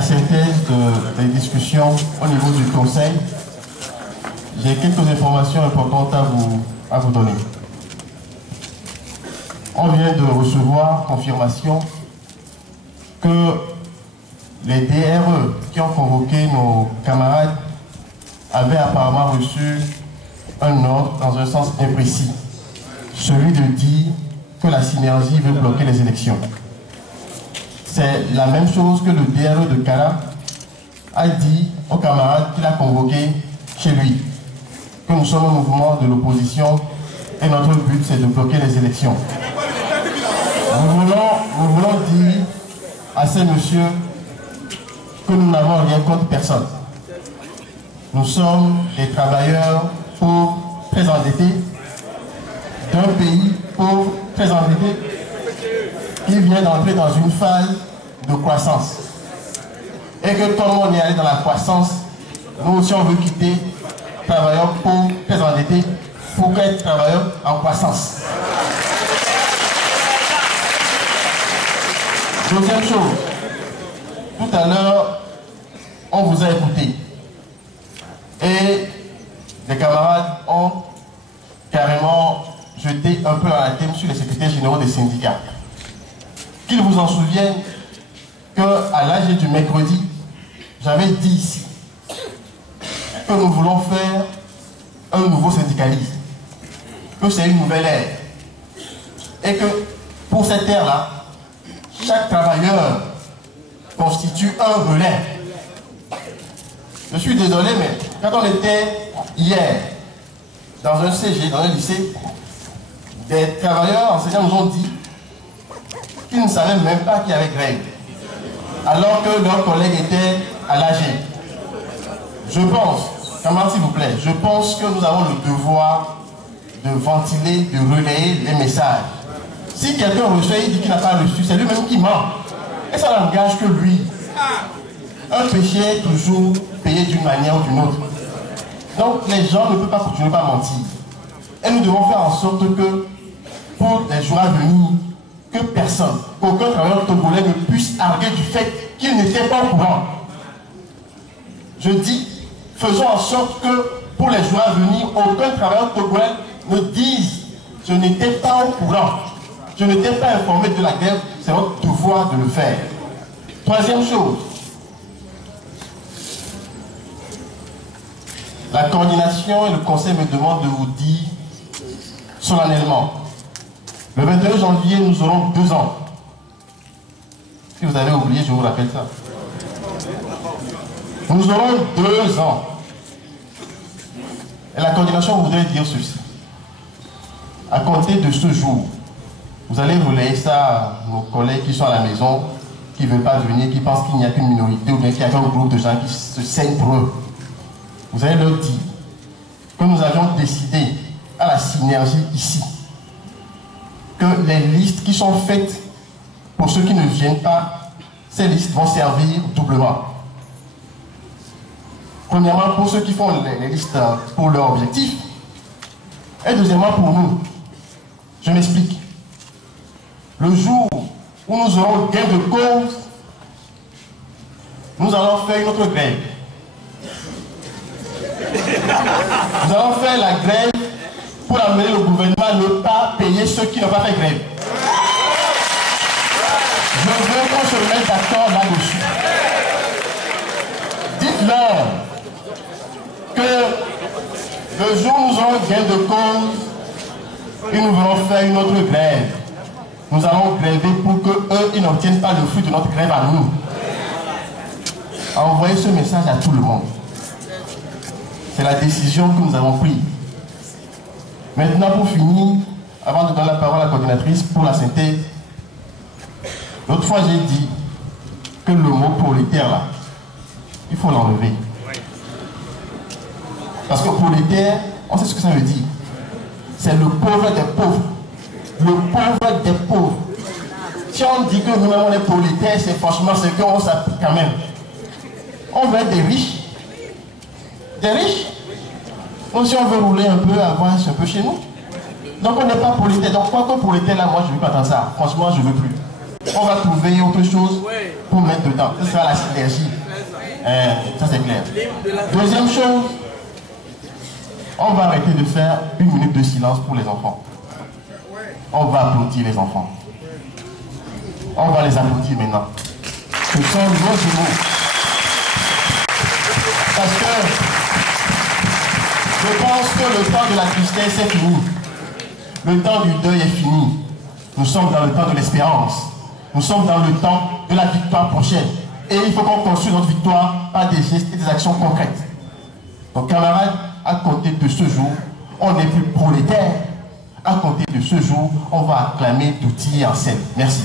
La synthèse des discussions au niveau du Conseil, j'ai quelques informations importantes à vous donner. On vient de recevoir confirmation que les DRE qui ont convoqué nos camarades avaient apparemment reçu un ordre dans un sens bien précis, celui de dire que la synergie veut bloquer les élections. C'est la même chose que le DRE de Kala a dit aux camarades qu'il a convoqués chez lui, que nous sommes un mouvement de l'opposition et notre but c'est de bloquer les élections. Nous voulons dire à ces messieurs que nous n'avons rien contre personne. Nous sommes des travailleurs pauvres, très endettés, d'un pays pauvre, très endetté, qui vient d'entrer dans une phase de croissance. Et que comme on est allé dans la croissance, nous aussi on veut quitter travailleurs pauvres, très endettés, pour être travailleurs en croissance. Deuxième chose, tout à l'heure, on vous a écouté. Et les camarades ont carrément jeté un peu la thème sur les secrétaires généraux des syndicats. Qu'ils vous en souviennent qu'à l'âge du mercredi, j'avais dit ici que nous voulons faire un nouveau syndicalisme, que c'est une nouvelle ère. Et que pour cette ère-là, chaque travailleur constitue un relais. Je suis désolé, mais quand on était hier dans un CG, dans un lycée, des travailleurs enseignants nous ont dit qu'ils ne savaient même pas qu'il y avait grève, alors que leurs collègues étaient à l'AG. Je pense, camarades s'il vous plaît, je pense que nous avons le devoir de ventiler, de relayer les messages. Si quelqu'un reçoit et dit qu'il n'a pas reçu, c'est lui-même qui ment. Et ça n'engage que lui. Un péché est toujours payé d'une manière ou d'une autre. Donc les gens ne peuvent pas continuer à mentir. Et nous devons faire en sorte que, pour les jours à venir, que personne, qu'aucun travailleur togolais ne puisse arguer du fait qu'il n'était pas au courant. Je dis, faisons en sorte que, pour les jours à venir, aucun travailleur togolais ne dise « je n'étais pas au courant ». Je n'étais pas informé de la grève, c'est notre devoir de le faire. Troisième chose, la coordination et le conseil me demandent de vous dire solennellement, le 21 janvier, nous aurons 2 ans. Si vous avez oublié, je vous rappelle ça. Nous aurons 2 ans. Et la coordination voudrait dire ceci. À compter de ce jour, vous allez relayer ça à nos collègues qui sont à la maison, qui ne veulent pas venir, qui pensent qu'il n'y a qu'une minorité ou bien qu'il y a un groupe de gens qui se saignent pour eux. Vous allez leur dire que nous avions décidé à la synergie ici que les listes qui sont faites pour ceux qui ne viennent pas, ces listes vont servir doublement. Premièrement, pour ceux qui font les listes pour leur objectif, et deuxièmement pour nous. Je m'explique. Le jour où nous aurons gain de cause, nous allons faire une autre grève. Nous allons faire la grève pour amener le gouvernement à ne pas payer ceux qui n'ont pas fait grève. Je veux qu'on se mette d'accord là-dessus. Dites-leur que le jour où nous aurons gain de cause et nous voulons faire une autre grève, nous allons gréver pour qu'eux, ils n'obtiennent pas le fruit de notre grève à nous. Envoyez ce message à tout le monde. C'est la décision que nous avons prise. Maintenant, pour finir, avant de donner la parole à la coordinatrice pour la synthèse, l'autre fois j'ai dit que le mot prolétaire là, il faut l'enlever. Parce que prolétaire, on sait ce que ça veut dire. C'est le pauvre des pauvres. Le pauvre des pauvres. Si on dit que nous-mêmes on est prolétaires, c'est franchement ce qu'on s'applique quand même. On veut être des riches. Des riches. Donc si on veut rouler un peu, avoir un peu chez nous. Donc on n'est pas prolétaire. Donc quoi que prolétaire là, moi je ne veux pas dans ça. Franchement, je ne veux plus. on va trouver autre chose pour mettre dedans. Ce sera la synergie. Ça c'est clair. Deuxième chose, on va arrêter de faire 1 minute de silence pour les enfants. On va applaudir les enfants. On va les applaudir maintenant. Ce sont nos jumeaux. Parce que je pense que le temps de la tristesse est fini. Le temps du deuil est fini. Nous sommes dans le temps de l'espérance. Nous sommes dans le temps de la victoire prochaine. Et il faut qu'on construise notre victoire par des gestes et des actions concrètes. Donc camarades, à compter de ce jour, on n'est plus prolétaire. À compter de ce jour, on va acclamer d'outils en scène. Merci.